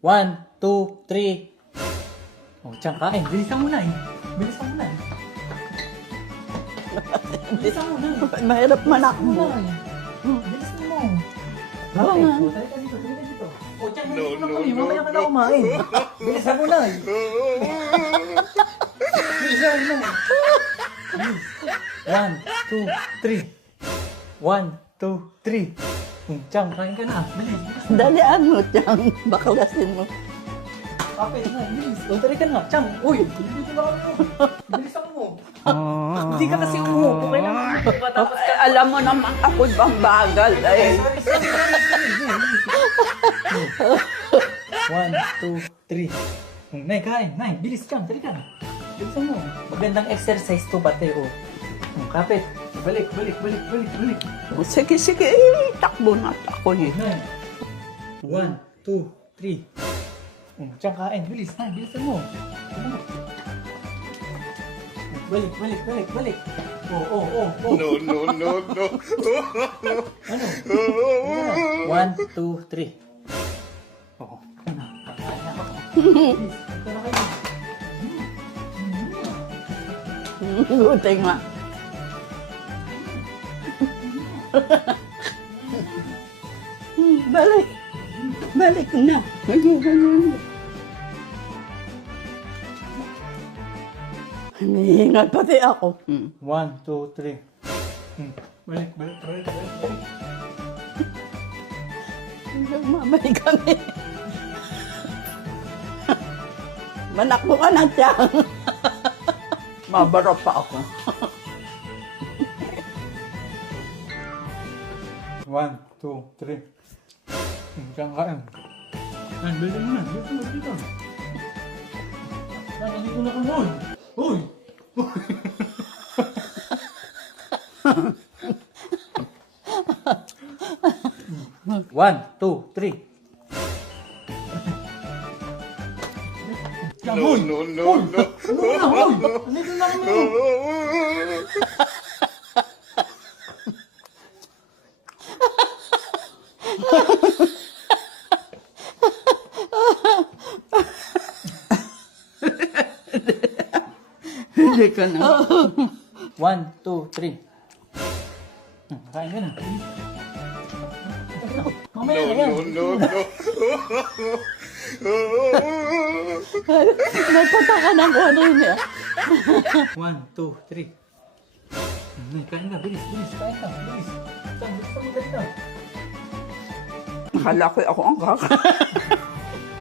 1, 2, 3. Oh, Chang, kain. Bilisan mo na eh. Bilisan mo na eh. Bilisan mo na eh. Mahirap Bilisan manakbo. mo na eh. Bilisan mo. Oo Okay, nga. oh, talika dito, talika dito. Oh, Chang, hindi ko na kami. Mamaya ka na kumain. Bilisan mo na eh. Bilisan mo na. 1, 2, 3. 1, 2, 3. Chang, kain ka na. Bilis, bilis. Dalian mo, Chang. Baklasin mo. Kapit na, bilis. O, tari ka na. Chang, uy, dito na kami. Bilisan mo. Hindi ka kasi umuupo. Kailangan mo ito. Tapos ka. Alam mo naman ako bang bagal eh. One, two, three. Nay, kain. Nay, bilis Chang. Tari ka na. Bilisan mo. Magandang exercise to pati, o. Kapit. Balik, balik, balik, balik, balik. Sige, sige. Eh, takbo na ako eh. Nay. 1, 2, 3. Chang, kain. Bilis. Nay, bilisan mo. Ano? Balik, balik, balik, balik. Oh. No. Ano? 1, 2, 3. Oo. Kakain na ako. Please, ito na kayo. Buti nga. Balik. Balik na. Ganyan. Hinihingal pati ako. 1, 2, 3. Balik. Mamay kami. Manakbo ka na, Chang. Mabaro pa ako. 1, 2, 3. Chang, kain. Ay, bilisan mo na. Dito. Chang, nandito na kami. Uy! 1, 2, 3. Chang, No. Ano na, uy! Nandito na kami. Hindi ka na. 1, 2, 3. Kain ka na. Mamaya na yan. No. Nagpataka ng kung ano yun eh. 1, 2, 3. Kain na, bilis. Kain na, bilis. Bilisan mo dali na. Akala ko ako ang kaka.